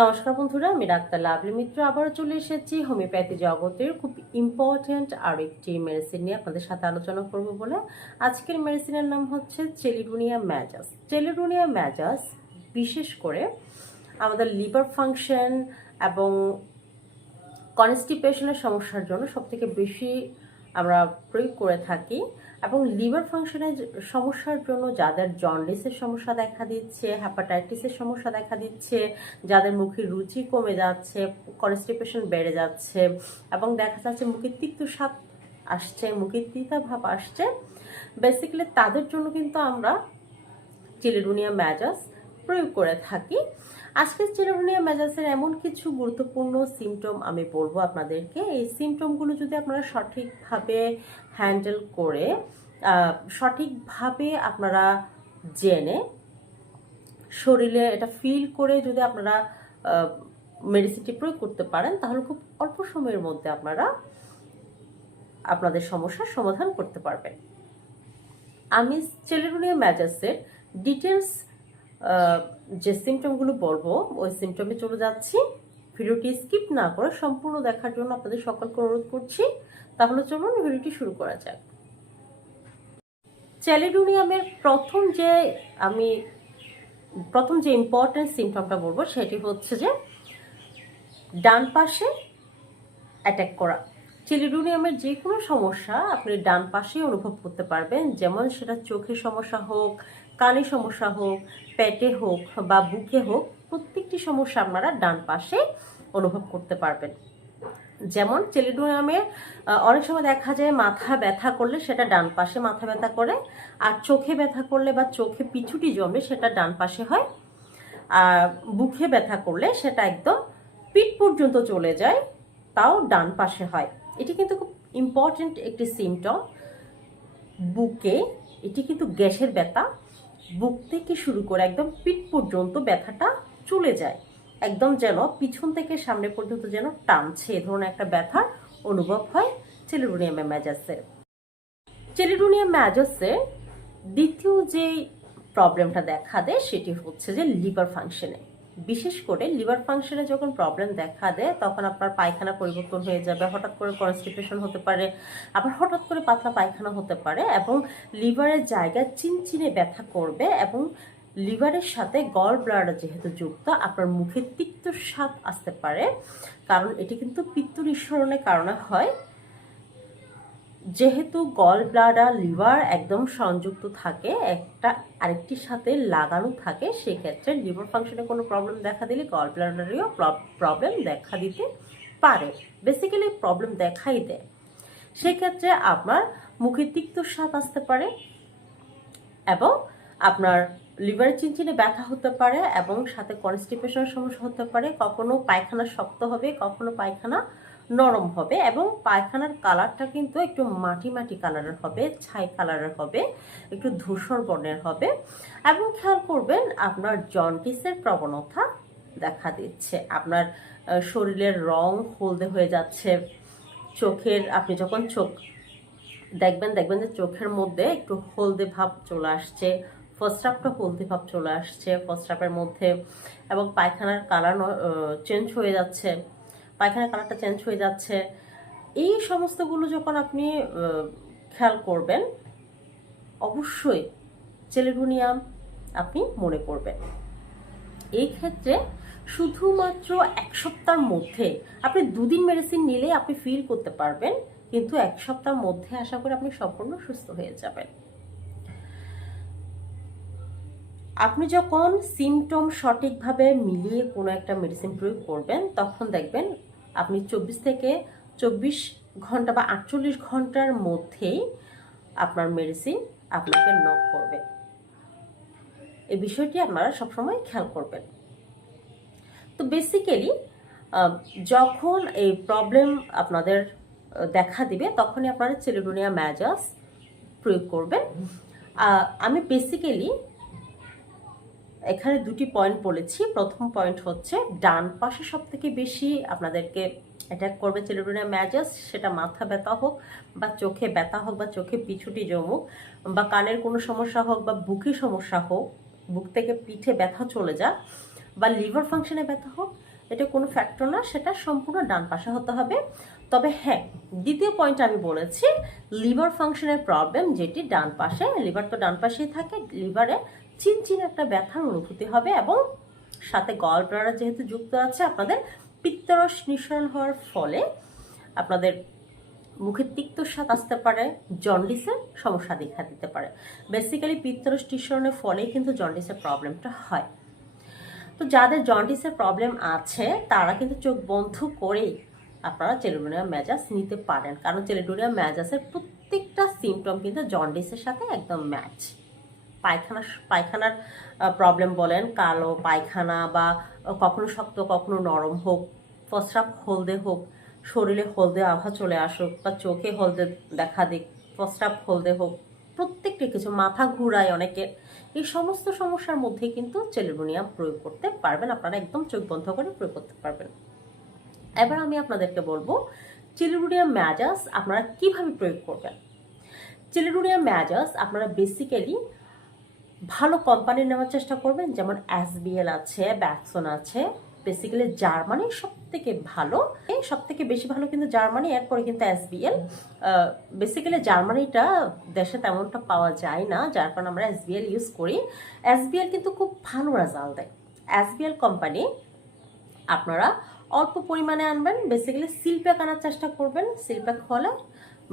নমস্কার বন্ধুরা, আমি ডাক্তার লাভলি মিত্র। আবারও চলে এসেছি হোমিওপ্যাথি জগতের খুব ইম্পর্ট্যান্ট আর একটি মেডিসিন নিয়ে আপনাদের সাথে আলোচনা করব বলে। আজকের মেডিসিনের নাম হচ্ছে চেলিডুনিয়া ম্যাজাস চেলিডুনিয়া ম্যাজাস বিশেষ করে আমাদের লিভার ফাংশন এবং কনস্টিপেশনের সমস্যার জন্য সবথেকে বেশি আমরা প্রয়োগ করে থাকি। এবং লিভার ফাংশনের সমস্যার জন্য যাদের জন্ডিসের সমস্যা দেখা দিচ্ছে হ্যাপাটাইটিসের সমস্যা দেখা দিচ্ছে, যাদের মুখে রুচি কমে যাচ্ছে কনস্টিপেশন বেড়ে যাচ্ছে এবং দেখা যাচ্ছে মুখে তিক্ত স্বাদ আসছে মুখে তিতা ভাব আসছে বেসিক্যালি তাদের জন্য কিন্তু আমরা চিলিডুনিয়া ম্যাজাস প্রয়োগ করে থাকি। আজকের চিরোনিয়া মেজাজের এমন কিছু গুরুত্বপূর্ণ সিমটম আমি বলব আপনাদেরকে। এই সিমটমগুলো যদি আপনারা সঠিকভাবে হ্যান্ডেল করে সঠিকভাবে আপনারা জেনে শরীরে এটা ফিল করে যদি আপনারা মেডিসিনটি প্রয়োগ করতে পারেন, তাহলে খুব অল্প সময়ের মধ্যে আপনারা আপনাদের সমস্যার সমাধান করতে পারবেন। আমি চেলেরুনিয়া ম্যাজাসের ডিটেলস যে সিমটমগুলো বলব, ওই সিমটমে চলে যাচ্ছি। ভিডিওটি স্কিপ না করে সম্পূর্ণ দেখার জন্য আপনাদের সকলকে অনুরোধ করছি। তাহলে চলুন ভিডিওটি শুরু করা যাক। চ্যালিডোনিয়ামের প্রথম যে আমি, প্রথম যে ইম্পর্টেন্ট সিমটমটা বলব, সেটি হচ্ছে যে ডান পাশে অ্যাটাক করা। চিলিডোনিয়ামের যে কোনো সমস্যা আপনি ডান পাশেই অনুভব করতে পারবেন। যেমন সেটা চোখের সমস্যা হোক, কানে সমস্যা হোক, পেটে হোক বা বুকে হোক, প্রত্যেকটি সমস্যা আপনারা ডান পাশে অনুভব করতে পারবেন। যেমন চেলিডোনামে অনেক সময় দেখা যায় মাথা ব্যথা করলে সেটা ডান পাশে মাথা ব্যথা করে, আর চোখে ব্যথা করলে বা চোখে পিছুটি জমলে সেটা ডান পাশে হয়, আর বুকে ব্যথা করলে সেটা একদম পিঠ পর্যন্ত চলে যায়, তাও ডান পাশে হয়। এটি কিন্তু খুব ইম্পর্টেন্ট একটি সিমটম বুকে এটি কিন্তু গ্যাসের ব্যথা, বুক থেকে শুরু করে একদম পিঠ পর্যন্ত ব্যথাটা চলে যায়। একদম যেন পিছন থেকে সামনে পর্যন্ত যেন টানছে, এ ধরনের একটা ব্যথার অনুভব হয় চেলিডোনিয়া ম্যাজাসের চেলিডোনিয়া ম্যাজাসের দ্বিতীয় যে প্রবলেমটা দেখা দেয়, সেটি হচ্ছে যে লিভার ফাংশনে বিশেষ করে লিভার ফাংশনে যখন প্রবলেম দেখা দেয়, তখন আপনার পায়খানা পরিবর্তন হয়ে যাবে, হঠাৎ করে কনস্টিপেশন হতে পারে, আবার হঠাৎ করে পাতলা পায়খানা হতে পারে এবং লিভারের জায়গায় চিনচিনে ব্যথা করবে এবং লিভারের সাথে গল ব্লাডার যেহেতু যুক্ত, আপনার মুখে তিক্ত স্বাদ আসতে পারে। কারণ এটি কিন্তু পিত্ত নিঃসরণের কারণে হয়। যেহেতু গল ব্লাডার লিভার একদম সংযুক্ত থাকে, একটা আরেকটির সাথে লাগানো থাকে, সেক্ষেত্রে লিভার ফাংশনে কোনো প্রবলেম দেখা দিলে গল ব্লাডারেও প্রবলেম দেখা দিতে পারে। বেসিক্যালি প্রবলেম দেখাই দেয়। সেক্ষেত্রে আপনার মুখে তিক্ত স্বাদ আসতে পারে এবং আপনার লিভারের চিনচিনে ব্যথা হতে পারে এবং সাথে কনস্টিপেশনের সমস্যা হতে পারে। কখনো পায়খানা শক্ত হবে, কখনো পায়খানা নরম হবে এবং পায়খানার কালারটা কিন্তু একটু মাটি মাটি কালারের হবে, ছাই কালারের হবে, একটু ধূসর বর্ণের হবে। এবং খেয়াল করবেন আপনার জন্ডিসের প্রবণতা দেখা দিচ্ছে। আপনার শরীরের রং হলদে হয়ে যাচ্ছে। চোখের, আপনি যখন চোখ দেখবেন দেখবেন যে চোখের মধ্যে একটু হলদে ভাব চলে আসছে ফস্ট্রাপটা হলদে ভাব চলে আসছে ফস্ট্রাপের মধ্যে এবং পায়খানার কালার চেঞ্জ হয়ে যাচ্ছে। পায়খানার কালারটা চেঞ্জ হয়ে যাচ্ছে। এই সমস্তগুলো যখন আপনি খেয়াল করবেন, অবশ্যই চেলেগুনিয়াম আপনি মনে করবেন। এই ক্ষেত্রে শুধুমাত্র এক সপ্তাহের মধ্যে আপনি দুদিন মেডিসিন নিলে আপনি ফিল করতে পারবেন, কিন্তু এক সপ্তাহের মধ্যে আশা করি আপনি সম্পূর্ণ সুস্থ হয়ে যাবেন। আপনি যখন সিমটম সঠিকভাবে মিলিয়ে কোনো একটা মেডিসিন প্রয়োগ করবেন, তখন দেখবেন আপনি চব্বিশ থেকে চব্বিশ ঘণ্টা বা আটচল্লিশ ঘণ্টার মধ্যেই আপনার মেডিসিন আপনাকে নক করবে। এই বিষয়টি আপনারা সবসময় খেয়াল করবেন। তো বেসিক্যালি যখন এই প্রবলেম আপনাদের দেখা দিবে, তখনই আপনারা চেলিডোনিয়া ম্যাজাস প্রয়োগ করবেন। আমি বেসিক্যালি এখানে দুটি পয়েন্ট বলেছি। প্রথম পয়েন্ট হচ্ছে, ডান পাশে সব থেকে বেশি আপনাদেরকে অ্যাটাক করবে চেলিডোনিয়া ম্যাজাস সেটা মাথা ব্যথা হোক বা চোখে ব্যথা হোক বা চোখে পিছুটি জমুক বা কানের কোনো সমস্যা হোক বা বুকে সমস্যা হোক, বুক থেকে পিঠে ব্যথা চলে যাক বা লিভার ফাংশনে ব্যথা হোক, এটা কোনো ফ্যাক্টর না, সেটা সম্পূর্ণ ডান পাশে হতে হবে। তবে হ্যাঁ দ্বিতীয় পয়েন্ট আমি বলেছি লিভার ফাংশনের প্রবলেম যেটি ডান পাশে লিভার তো ডান পাশেই থাকে লিভারে চিনচিন একটা ব্যথার অনুভূতি হবে এবং সাথে গল ব্লাডার যেহেতু যুক্ত আছে, আপনাদের পিত্তরস নিঃসরণ হওয়ার ফলে আপনাদের মুখের তিক্ত স্বাদ আসতে পারে, জন্ডিসের সমস্যা দেখা দিতে পারে। বেসিক্যালি পিত্তরস নিঃসরণের ফলেই কিন্তু জন্ডিসের প্রবলেমটা হয়। তো যাদের জন্ডিসের প্রবলেম আছে, তারা কিন্তু চোখ বন্ধ করেই আপনারা চেলিডোনিয়া ম্যাজাস নিতে পারেন। কারণ চেলিডোনিয়া ম্যাজাসের প্রত্যেকটা সিমটম কিন্তু জন্ডিসের সাথে একদম ম্যাচ পায়খানা পায়খানার প্রবলেম বলেন, কালো পায়খানা বা কখনো শক্ত, কখনো নরম হোক, প্রস্রাব হলদে হোক, শরীরে হলদে আভা চলে আসুক বা চোখে হলদে দেখা দিক, প্রস্রাব হলদে হোক, প্রত্যেকটি কিছু, মাথা ঘুরায় অনেকের এই সমস্ত সমস্যার মধ্যে কিন্তু চেলিডোনিয়াম প্রয়োগ করতে পারবেন। আপনারা একদম চোখ বন্ধ করে প্রয়োগ করতে পারবেন। এবার আমি আপনাদেরকে বলব চিলিডোনিয়াম ম্যাজাস আপনারা কীভাবে প্রয়োগ করবেন? চিলিডোনিয়াম ম্যাজাস আপনারা বেসিক্যালি ভালো কোম্পানি নেওয়ার চেষ্টা করবেন, যেমন এসবিএল আছে ব্যাকসন আছে বেসিক্যালি জার্মানি সব থেকে ভালো। সব থেকে বেশি ভালো কিন্তু জার্মানি এরপরে কিন্তু এসবিএল বেসিক্যালি জার্মানিটা দেশে তেমনটা পাওয়া যায় না, যার কারণে আমরা এসবিএল ইউজ করি। এসবিএল কিন্তু খুব ভালো রেজাল্ট দেয়। এসবিএল কোম্পানি আপনারা অল্প পরিমাণে আনবেন বেসিক্যালি সিলপ্যাক আনার চেষ্টা করবেন। সিলপ্যাক হলে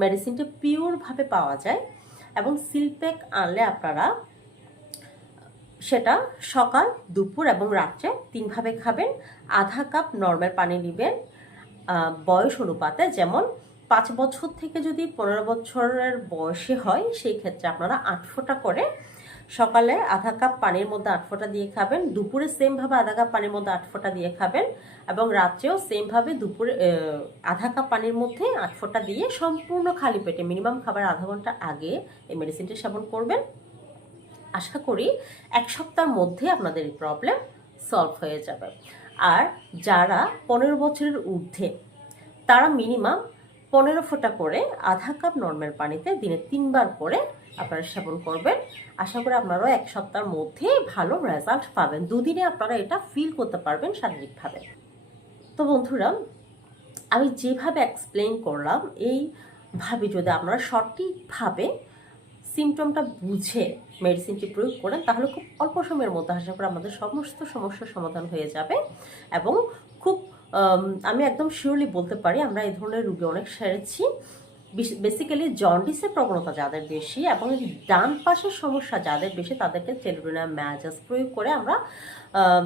মেডিসিনটা পিওরভাবে পাওয়া যায়। এবং সিলপ্যাক আনলে আপনারা সেটা সকাল, দুপুর এবং রাত্রে তিনভাবে খাবেন। আধা কাপ নর্মাল পানি নেবেন বয়স অনুপাতে। যেমন পাঁচ বছর থেকে যদি পনেরো বছরের বয়সে হয়, সেই ক্ষেত্রে আপনারা আট ফোঁটা করে সকালে আধা কাপ পানির মধ্যে আট ফোঁটা দিয়ে খাবেন। দুপুরে সেমভাবে আধা কাপ পানির মধ্যে আট ফোঁটা দিয়ে খাবেন এবং রাত্রেও সেমভাবে দুপুরে আধা কাপ পানির মধ্যে আট ফোঁটা দিয়ে সম্পূর্ণ খালি পেটে, মিনিমাম খাবার আধা ঘণ্টা আগে এই মেডিসিনটি সেবন করবেন। আশা করি এক সপ্তাহের মধ্যে আপনাদের এই প্রবলেম সলভ হয়ে যাবে। আর যারা পনেরো বছরের ঊর্ধ্বে, তারা মিনিমাম পনেরো ফোঁটা করে আধা কাপ নর্মাল পানিতে দিনে তিনবার করে আপনারা সেবন করবেন। আশা করি আপনারাও এক সপ্তাহের মধ্যে ভালো রেজাল্ট পাবেন। দুদিনে আপনারা এটা ফিল করতে পারবেন শারীরিকভাবে। তো বন্ধুরা, আমি যেভাবে এক্সপ্লেন করলাম এইভাবে যদি আপনারা সঠিকভাবে সিমটমটা বুঝে মেডিসিনটি প্রয়োগ করেন তাহলে খুব অল্প সময়ের মধ্যে আশা করি আমাদের সমস্ত সমস্যার সমাধান হয়ে যাবে এবং খুব আমি একদম শিওরলি বলতে পারি আমরা এই ধরনের রুগী অনেক সেরেছি। বেসিক্যালি জন্ডিসের প্রবণতা যাদের বেশি এবং ডান পাশের সমস্যা যাদের বেশি তাদেরকে চেলুরিনা ম্যাজাস প্রয়োগ করে আমরা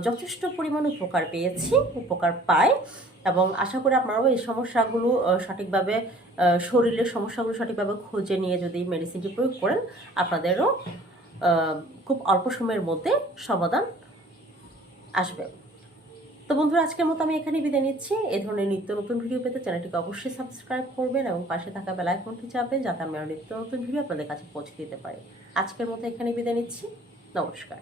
যথেষ্ট পরিমাণ উপকার পেয়েছি, উপকার পাই এবং আশা করি আপনারাও এই সমস্যাগুলো সঠিকভাবে শরীরের সমস্যাগুলো সঠিকভাবে খুঁজে নিয়ে যদি মেডিসিনটি প্রয়োগ করেন, আপনাদেরও খুব অল্প সময়ের মধ্যে সমাধান আসবে। তো বন্ধুরা, আজকের মতো আমি এখানে বিদায় নিচ্ছি। এই ধরনের নিত্য নতুন ভিডিও পেতে চ্যানেলটিকে অবশ্যই সাবস্ক্রাইব করবেন এবং পাশে থাকা বেল আইকনটি চাপবেন যাতে আমি নিত্য নতুন ভিডিও আপনাদের কাছে পৌঁছে দিতে পারি। আজকের মতো এখানে বিদায় নিচ্ছি। নমস্কার।